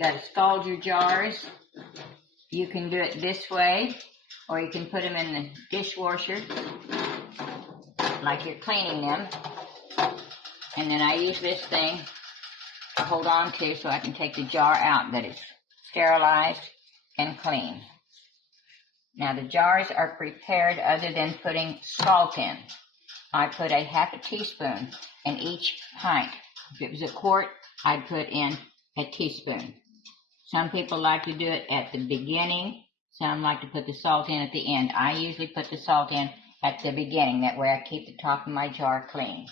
Got to scald your jars. You can do it this way, or you can put them in the dishwasher like you're cleaning them. And then I use this thing to hold on to so I can take the jar out that is sterilized and clean. Now the jars are prepared other than putting salt in. I put a half a teaspoon in each pint. If it was a quart, I'd put in a teaspoon. Some people like to do it at the beginning. Some like to put the salt in at the end. I usually put the salt in at the beginning. That way I keep the top of my jar clean.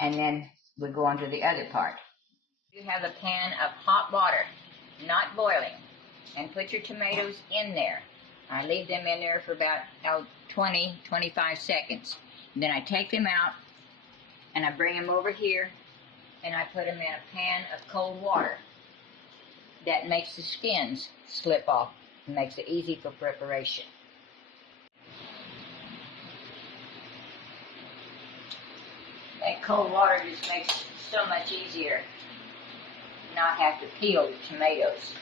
And then we go on to the other part. You have a pan of hot water, not boiling, and put your tomatoes in there. I leave them in there for about 20-25 seconds. And then I take them out and I bring them over here and I put them in a pan of cold water. That makes the skins slip off and makes it easy for preparation. That cold water just makes it so much easier not have to peel the tomatoes.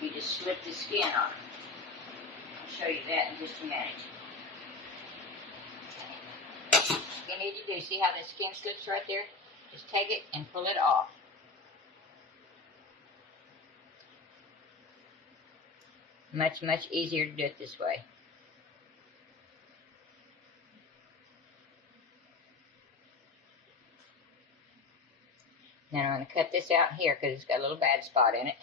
You just slip the skin off. I'll show you that in just a minute. You need to do, see how the skin slips right there? Just take it and pull it off. Much, much easier to do it this way. Now I'm going to cut this out here because it's got a little bad spot in it.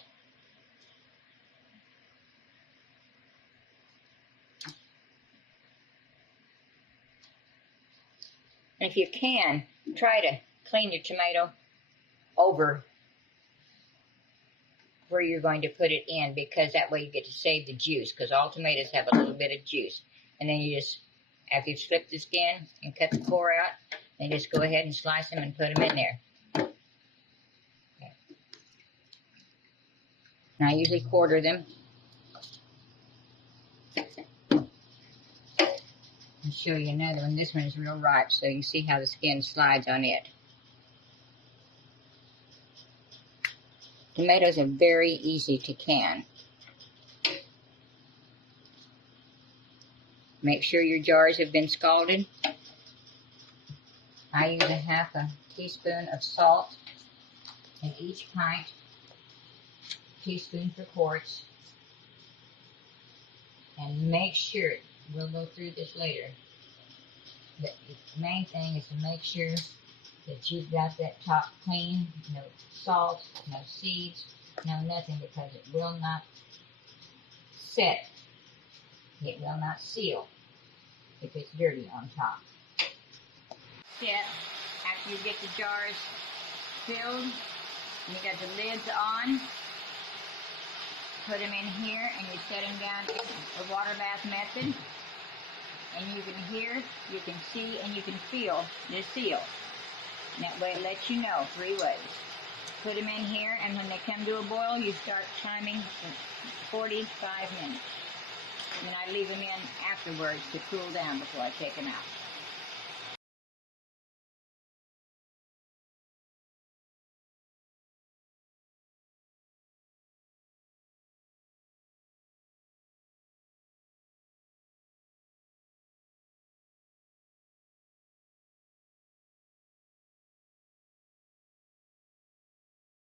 And if you can, try to clean your tomato over where you're going to put it in, because that way you get to save the juice, because all tomatoes have a little bit of juice. And then you just, after you've slipped the skin and cut the core out, then just go ahead and slice them and put them in there. Okay. And I usually quarter them. I'll show you another one. This one is real ripe, so you can see how the skin slides on it. Tomatoes are very easy to can. Make sure your jars have been scalded. I use a half a teaspoon of salt in each pint, teaspoon for quarts. And make sure, we'll go through this later, but the main thing is to make sure that you've got that top clean, no salt, no seeds, no nothing, because it will not set. It will not seal if it's dirty on top. Step, after you get the jars filled, and you got the lids on, put them in here and you set them down in the water bath method. And you can hear, you can see, and you can feel the seal. And that way it lets you know 3 ways. Put them in here, and when they come to a boil, you start timing for 45 minutes. And then I leave them in afterwards to cool down before I take them out.